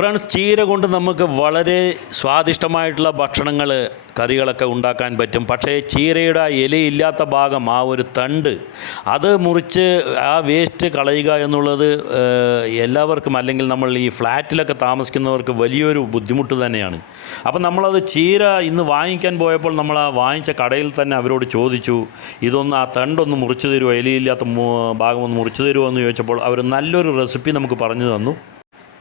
Friends, ചീര കൊണ്ട് നമുക്ക് വളരെ സ്വാദിഷ്ടമായിട്ടുള്ള ഭക്ഷണങ്ങൾ കറികളൊക്കെ ഉണ്ടാക്കാൻ പറ്റും. പക്ഷേ ചീരയുടെ ഇലയില്ലാത്ത ഭാഗം, ആ ഒരു തണ്ട്, അത് മുറിച്ച് ആ വേസ്റ്റ് കളയുക എന്നുള്ളത് എല്ലാവർക്കും, അല്ലെങ്കിൽ നമ്മൾ ഈ ഫ്ലാറ്റിലൊക്കെ താമസിക്കുന്നവർക്ക് വലിയൊരു ബുദ്ധിമുട്ട് തന്നെയാണ്. അപ്പം നമ്മളത് ചീര ഇന്ന് വാങ്ങിക്കാൻ പോയപ്പോൾ നമ്മൾ ആ വാങ്ങിച്ച കടയിൽ തന്നെ അവരോട് ചോദിച്ചു, ഇതൊന്ന് ആ തണ്ടൊന്ന് മുറിച്ച് തരുമോ, ഇലയില്ലാത്ത ഭാഗം ഒന്ന് മുറിച്ച് തരുമോ എന്ന് ചോദിച്ചപ്പോൾ അവർ നല്ലൊരു റെസിപ്പി നമുക്ക് പറഞ്ഞു തന്നു.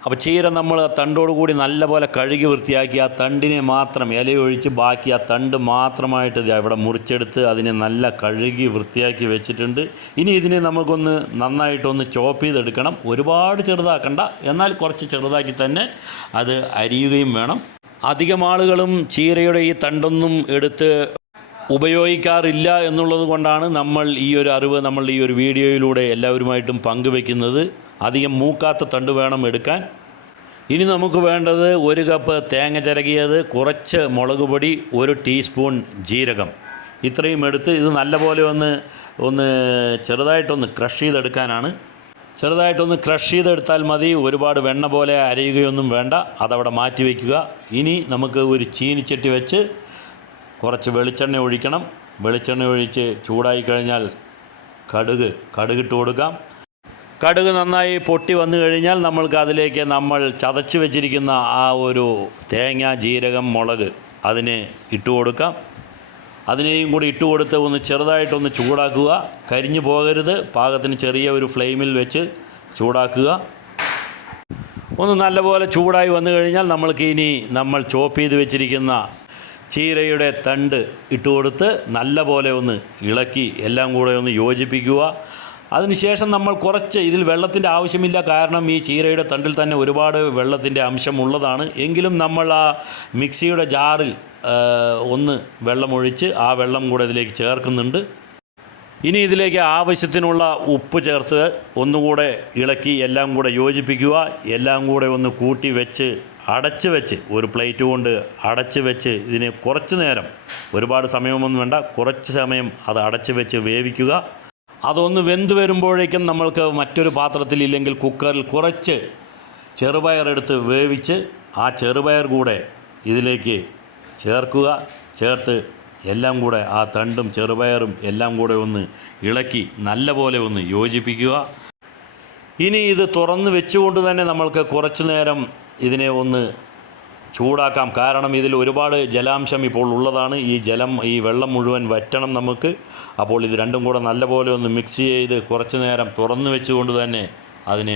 അപ്പോൾ ചീര നമ്മൾ തണ്ടോടുകൂടി നല്ലപോലെ കഴുകി വൃത്തിയാക്കി ആ തണ്ടിനെ മാത്രം, ഇലയൊഴിച്ച് ബാക്കി ആ തണ്ട് മാത്രമായിട്ട് ഇവിടെ മുറിച്ചെടുത്ത് അതിനെ നല്ല കഴുകി വൃത്തിയാക്കി വെച്ചിട്ടുണ്ട്. ഇനി ഇതിനെ നമുക്കൊന്ന് നന്നായിട്ടൊന്ന് ചോപ്പ് ചെയ്തെടുക്കണം. ഒരുപാട് ചെറുതാക്കണ്ട, എന്നാൽ കുറച്ച് ചെറുതാക്കി തന്നെ അത് അരിയുകയും വേണം. അധികം ആളുകളും ചീരയുടെ ഈ തണ്ടൊന്നും എടുത്ത് ഉപയോഗിക്കാറില്ല എന്നുള്ളത് കൊണ്ടാണ് നമ്മൾ ഈ ഒരു അറിവ് നമ്മൾ ഈ ഒരു വീഡിയോയിലൂടെ എല്ലാവരുമായിട്ടും പങ്കുവെക്കുന്നത്. അധികം മൂക്കാത്ത തണ്ട് വേണം എടുക്കാൻ. ഇനി നമുക്ക് വേണ്ടത് 1 കപ്പ് തേങ്ങ ചിരകിയത്, കുറച്ച് മുളക് പൊടി, 1 ടീസ്പൂൺ ജീരകം, ഇത്രയും എടുത്ത് ഇത് നല്ലപോലെ ഒന്ന് ചെറുതായിട്ടൊന്ന് ക്രഷ് ചെയ്തെടുക്കാനാണ്. ചെറുതായിട്ടൊന്ന് ക്രഷ് ചെയ്തെടുത്താൽ മതി, ഒരുപാട് വെണ്ണ പോലെ അരയുകയൊന്നും വേണ്ട. അതവിടെ മാറ്റി വയ്ക്കുക. ഇനി നമുക്ക് ഒരു ചീനിച്ചട്ടി വെച്ച് കുറച്ച് വെളിച്ചെണ്ണ ഒഴിക്കണം. വെളിച്ചെണ്ണ ഒഴിച്ച് ചൂടായി കഴിഞ്ഞാൽ കടുകിട്ട് കൊടുക്കാം. കടുക് നന്നായി പൊട്ടി വന്നു കഴിഞ്ഞാൽ നമ്മൾക്ക് അതിലേക്ക് നമ്മൾ ചതച്ച് വെച്ചിരിക്കുന്ന ആ ഒരു തേങ്ങ, ജീരകം, മുളക് അതിനെ ഇട്ട് കൊടുക്കാം. അതിനെയും കൂടി ഇട്ട് കൊടുത്ത് ഒന്ന് ചെറുതായിട്ടൊന്ന് ചൂടാക്കുക. കരിഞ്ഞു പോകരുത്. പാകത്തിന് ചെറിയ ഒരു ഫ്ലെയിമിൽ വെച്ച് ചൂടാക്കുക. ഒന്ന് നല്ലപോലെ ചൂടായി വന്നു കഴിഞ്ഞാൽ നമ്മൾക്ക് ഇനി നമ്മൾ ചോപ്പ് ചെയ്ത് വെച്ചിരിക്കുന്ന ചീരയുടെ തണ്ട് ഇട്ട് കൊടുത്ത് നല്ലപോലെ ഒന്ന് ഇളക്കി എല്ലാം കൂടെ ഒന്ന് യോജിപ്പിക്കുക. അതിനുശേഷം നമ്മൾ കുറച്ച്, ഇതിൽ വെള്ളത്തിൻ്റെ ആവശ്യമില്ല, കാരണം ഈ ചീരയുടെ തണ്ടിൽ തന്നെ ഒരുപാട് വെള്ളത്തിൻ്റെ അംശമുള്ളതാണ്. എങ്കിലും നമ്മൾ ആ മിക്സിയുടെ ജാറിൽ ഒന്ന് വെള്ളമൊഴിച്ച് ആ വെള്ളം കൂടെ ഇതിലേക്ക് ചേർക്കുന്നുണ്ട്. ഇനി ഇതിലേക്ക് ആവശ്യത്തിനുള്ള ഉപ്പ് ചേർത്ത് ഒന്നുകൂടെ ഇളക്കി എല്ലാം കൂടെ യോജിപ്പിക്കുക. എല്ലാം കൂടെ ഒന്ന് കൂട്ടി വെച്ച് അടച്ച് വെച്ച്, ഒരു പ്ലേറ്റ് കൊണ്ട് അടച്ച് വെച്ച് ഇതിനെ കുറച്ച് നേരം, ഒരുപാട് സമയമൊന്നും വേണ്ട, കുറച്ച് സമയം അത് അടച്ച് വെച്ച് വേവിക്കുക. അതൊന്ന് വെന്ത് വരുമ്പോഴേക്കും നമ്മൾക്ക് മറ്റൊരു പാത്രത്തിൽ, ഇല്ലെങ്കിൽ കുക്കറിൽ കുറച്ച് ചെറുപയർ എടുത്ത് വേവിച്ച് ആ ചെറുപയർ കൂടെ ഇതിലേക്ക് ചേർക്കുക. ചേർത്ത് എല്ലാം കൂടെ ആ തണ്ടും ചെറുപയറും എല്ലാം കൂടെ ഒന്ന് ഇളക്കി നല്ലപോലെ ഒന്ന് യോജിപ്പിക്കുക. ഇനി ഇത് തുറന്ന് വെച്ചുകൊണ്ട് തന്നെ നമ്മൾക്ക് കുറച്ച് നേരം ഇതിനെ ഒന്ന് ചൂടാക്കാം. കാരണം ഇതിൽ ഒരുപാട് ജലാംശം ഇപ്പോൾ ഉള്ളതാണ്. ഈ വെള്ളം മുഴുവൻ വറ്റണം നമുക്ക്. അപ്പോൾ ഇത് രണ്ടും കൂടെ നല്ലപോലെ ഒന്ന് മിക്സ് ചെയ്ത് കുറച്ച് നേരം തുറന്ന് വെച്ചുകൊണ്ട് തന്നെ അതിനെ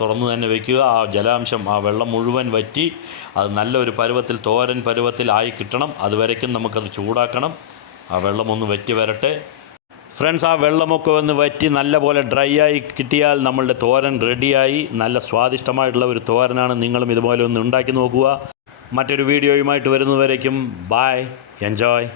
തുറന്ന് തന്നെ വെക്കുക. ആ ജലാംശം, ആ വെള്ളം മുഴുവൻ വറ്റി അത് നല്ലൊരു പരുവത്തിൽ, തോരൻ പരുവത്തിൽ ആയി കിട്ടണം. അതുവരയ്ക്കും നമുക്കത് ചൂടാക്കണം. ആ വെള്ളം ഒന്ന് വറ്റി വരട്ടെ. ഫ്രണ്ട്സ്, ആ വെള്ളമൊക്കെ ഒന്ന് വറ്റി നല്ലപോലെ ഡ്രൈ ആയി കിട്ടിയാൽ നമ്മളുടെ തോരൻ റെഡിയായി. നല്ല സ്വാദിഷ്ടമായിട്ടുള്ള ഒരു തോരനാണ്. നിങ്ങളും ഇതുപോലെ ഒന്ന് ഉണ്ടാക്കി നോക്കുക. മറ്റൊരു വീഡിയോയുമായിട്ട് വരുന്നതുവരേക്കും ബൈ, എൻജോയ്.